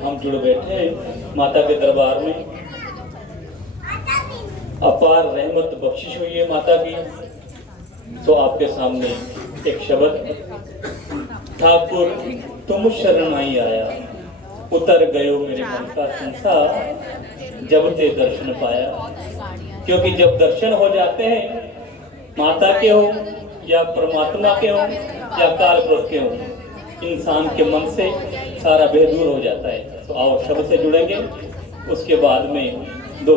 हम जुड़ बैठे माता के दरबार में। अपार रहमत बख्शिश हुई है माता की। तो आपके सामने एक शब्द, ठाकुर तुम शरण आई आया, उतर गयो मेरे मन का संसार, जब ते दर्शन पाया। क्योंकि जब दर्शन हो जाते हैं, माता के हो या परमात्मा के हो या काल पुरुष के हो, इंसान के मन से सारा भेद दूर हो जाता है। तो आओ शब्द से जुड़ेंगे, उसके बाद में दो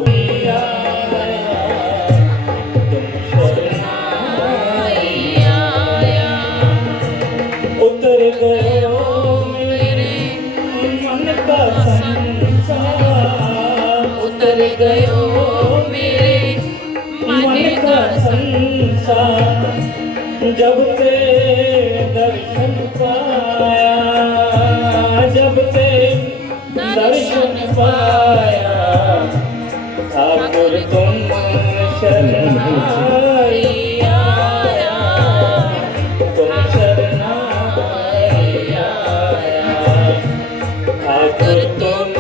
उतर गयो मेरे मन का संसार, उतर गयो मेरे मन का संसार, जब ते दर्शन पाया, जब ते दर्शन पाया, ठाकुर तुम शरण आई आया, तुम शरण आई आया, ठाकुर तुम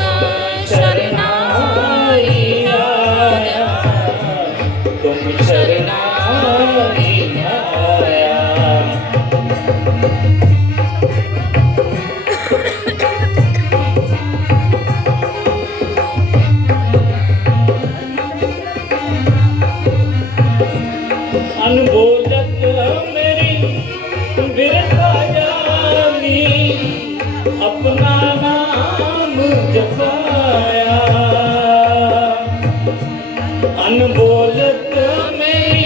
शरण आई आया, तुम शरण आई आया। अनबोलत मेरी बिरता जानी, अपना नाम जपाया। अनबोलत मेरी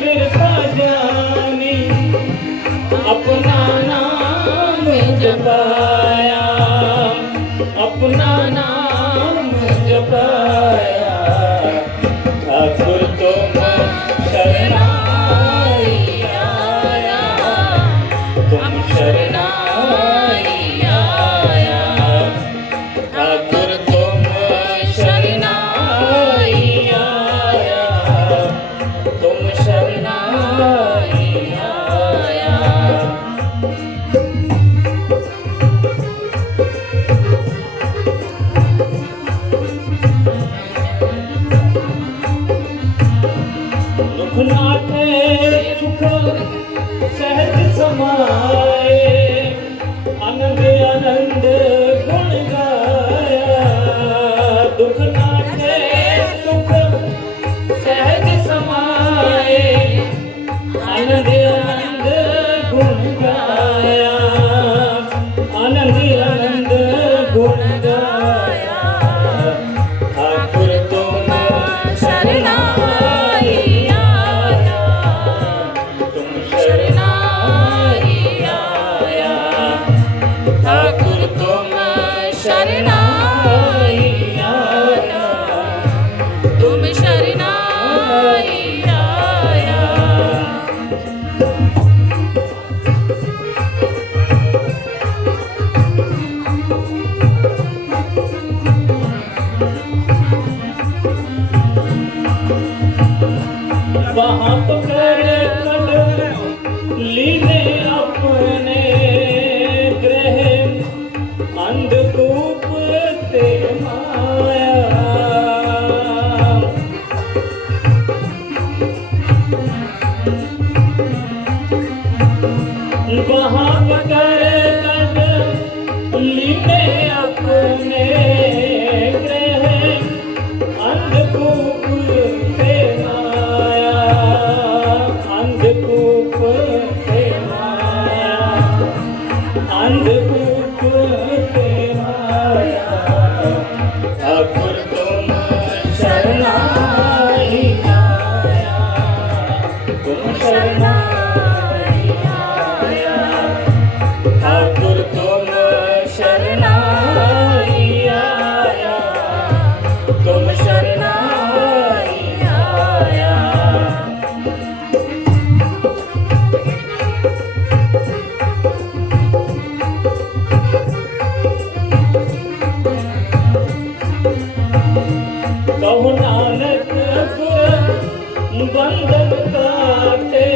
बिरता जानी, अपना नाम जपाया, अपना नाम जपाया। ठाकुर तुम शरण आई आया, तुम शरण आई आया, ठाकुर तुम शरण आई आया, तुम शरण आई आया। दुख नाथे सुख सहज समाए, आनंद आनंद गुण गाया। दुख नाथे सुख सहज समाए, आनंद आनंद गुण गाया, आनंद आनंद गुण गाया। ठाकुर तुम शरण आई आया, तुम शरण आई आया, ठाकुर तुम शरण आई आया, तुम शरण आई आया। वहाँ पकड़ कदम लीने अपने ग्रह, अंधकूप ते माया। वहाँ पकड़ कदम लीने अपने ग्रह, अंधकूप ते माया। बंधन काटे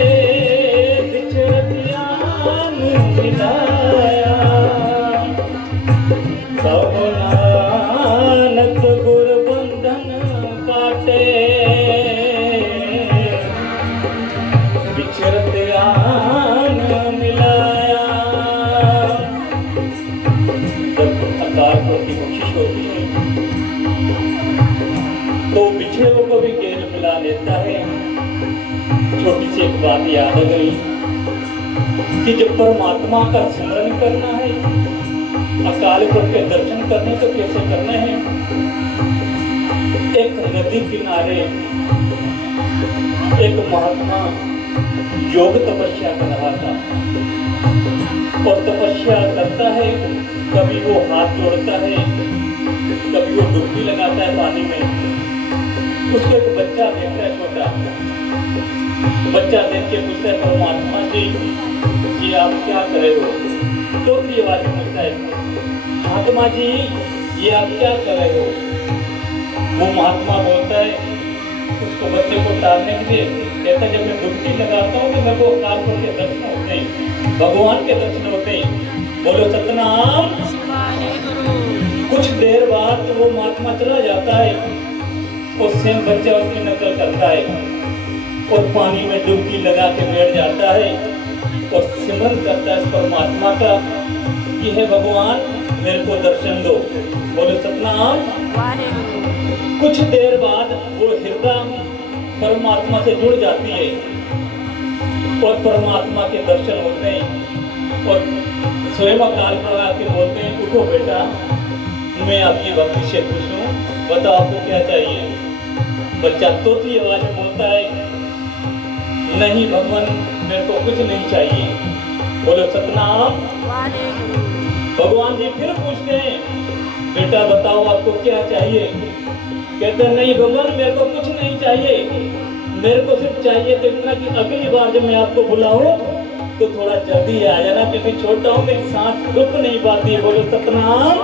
बिछड़तियान मिलाया कहो नानक गुर बंधन काटे बिछड़तियान मिलाया। जब अकाल पुरख की बख्शिश होती है तो बिछड़े हुए को भी गले मिला लेता है। छोटी सी एक बात याद आ गई कि जब परमात्मा का स्मरण करना है, अकाल पुरख के दर्शन करने तो कैसे करने हैं। एक नदी किनारे एक महात्मा योग तपस्या कर रहा था और तपस्या करता है, कभी वो हाथ जोड़ता है, कभी वो डुबकी लगाता है पानी में। उसको एक बच्चा देखता है, छोटा बच्चा देख के पूछता है परमात्मा जी ये आप क्या कर रहे हो। तो भी आवाज में पूछता है महात्मा जी ये आप क्या कर रहे हो। वो महात्मा बोलता है उसको बच्चे को टालने के लिए, कहता है जब मैं डुबकी लगाता हूँ तो मेरे को अकाल पुरख के दर्शन होते हैं, भगवान के दर्शन होते हैं। बोलो सतनाम। कुछ देर बाद तो वो महात्मा चला जाता है और सेम बच्चा उसकी नकल करता है और पानी में डुबकी लगा के बैठ जाता है और सिमरन करता है इस परमात्मा का कि हे भगवान मेरे को दर्शन दो। बोलो सतनाम। कुछ देर बाद वो हृदय परमात्मा से जुड़ जाती है और परमात्मा के दर्शन होते हैं और स्वयं अकाल पुरख आके बोलते हैं उठो बेटा मैं आपकी भक्ति से खुश हूँ, बताओ आपको क्या चाहिए। बच्चा तोतली आवाज में बोलता है नहीं भगवान मेरे को कुछ नहीं चाहिए। बोलो सतनाम। भगवान जी फिर पूछते हैं बेटा बताओ आपको क्या चाहिए। कहते हैं नहीं भगवान मेरे को कुछ नहीं चाहिए, मेरे को सिर्फ चाहिए तो इतना कि अगली बार जब मैं आपको बुलाऊं तो थोड़ा जल्दी आ जाना क्योंकि छोटा हूँ मेरी सांस रुक नहीं पाती है। बोलो सतनाम।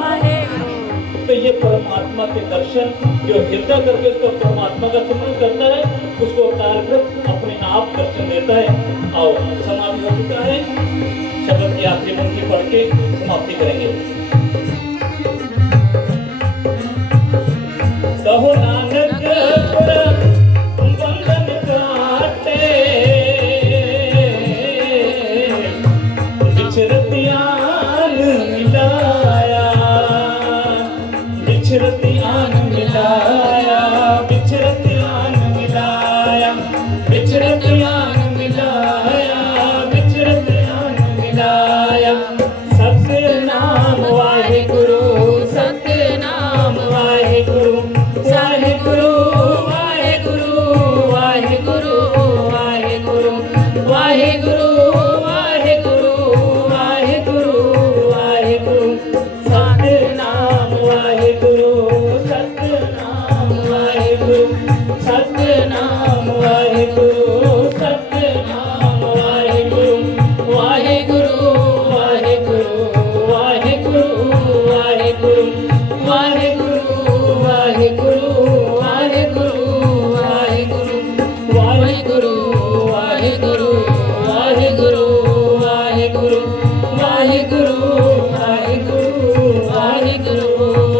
तो ये परमात्मा के दर्शन जो हृदय करके उसको परमात्मा का स्मरण करता है उसको अकाल पुरख अपने आप दर्शन देता है। आओ समाप्ति हो चुका है, शब्द की आखिरी पंक्ति पढ़ के समाप्ति करेंगे। कहो नानक गुर बंधन काटे बिछड़तियान मिलाया बिछड़तियान मिलाया बिछड़तियान मिलाया बिछड़तियान मिलाया बिछड़तियान मिलाया। सतनाम वाहेगुरु सतनाम वाहेगुरु वाहेगुरु वाहेगुरु वाहेगुरु वाहेगुरु वाहेगुरु वाहेगुरु वाहेगुरु वाहेगुरु सतनाम वाहेगुरु सतनाम वाहेगुरु सतनाम वाहेगुरु सतनाम वाहेगुरु वाहेगुरु वाहेगुरु वाहेगुरु वाहेगुरु वाहेगुरु वाहेगुरु वाहेगुरु वाहेगुरु वाहेगुरु वाहेगुरु वाहेगुरु वाहेगुरु वाहेगुरु वाहेगुरु वाहेगुरु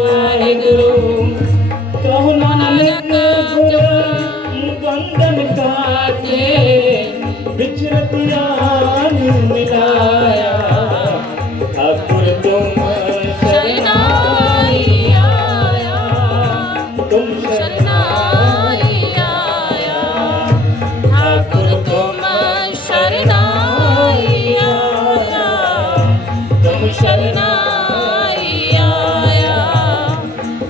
वाहेगुरु। कहो नानक गुर बंधन काटे बिछड़तियान मिलाया ठाकुर तुम शरणाई आया तुम शरणाई आया ठाकुर तुम शरणाई आया तुम शरणाई आया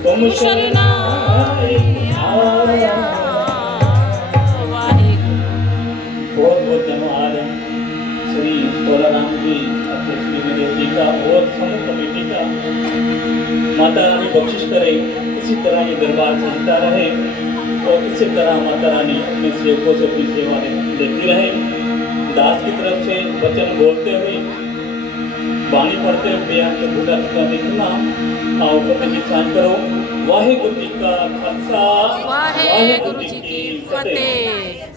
तुम शरणाई आया। वाहिगुरु। बहुत बहुत धन्यवाद श्री तोलाराम जी अध्यक्ष श्री विजय जी का और समूह कमेटी का। माता रानी बख्शिश करे इसी तरह ये दरबार चलता रहे और इसी तरह माता रानी अपने सेवकों से अपनी सेवा देती रहे। दास की तरफ से वचन बोलते हुए बाणी पढ़ते हुए बयान के भूला चुका देखना। आओ कभी जी शांत करो। वाहिगुरु जी का खालसा वाहिगुरु जी की फतेह।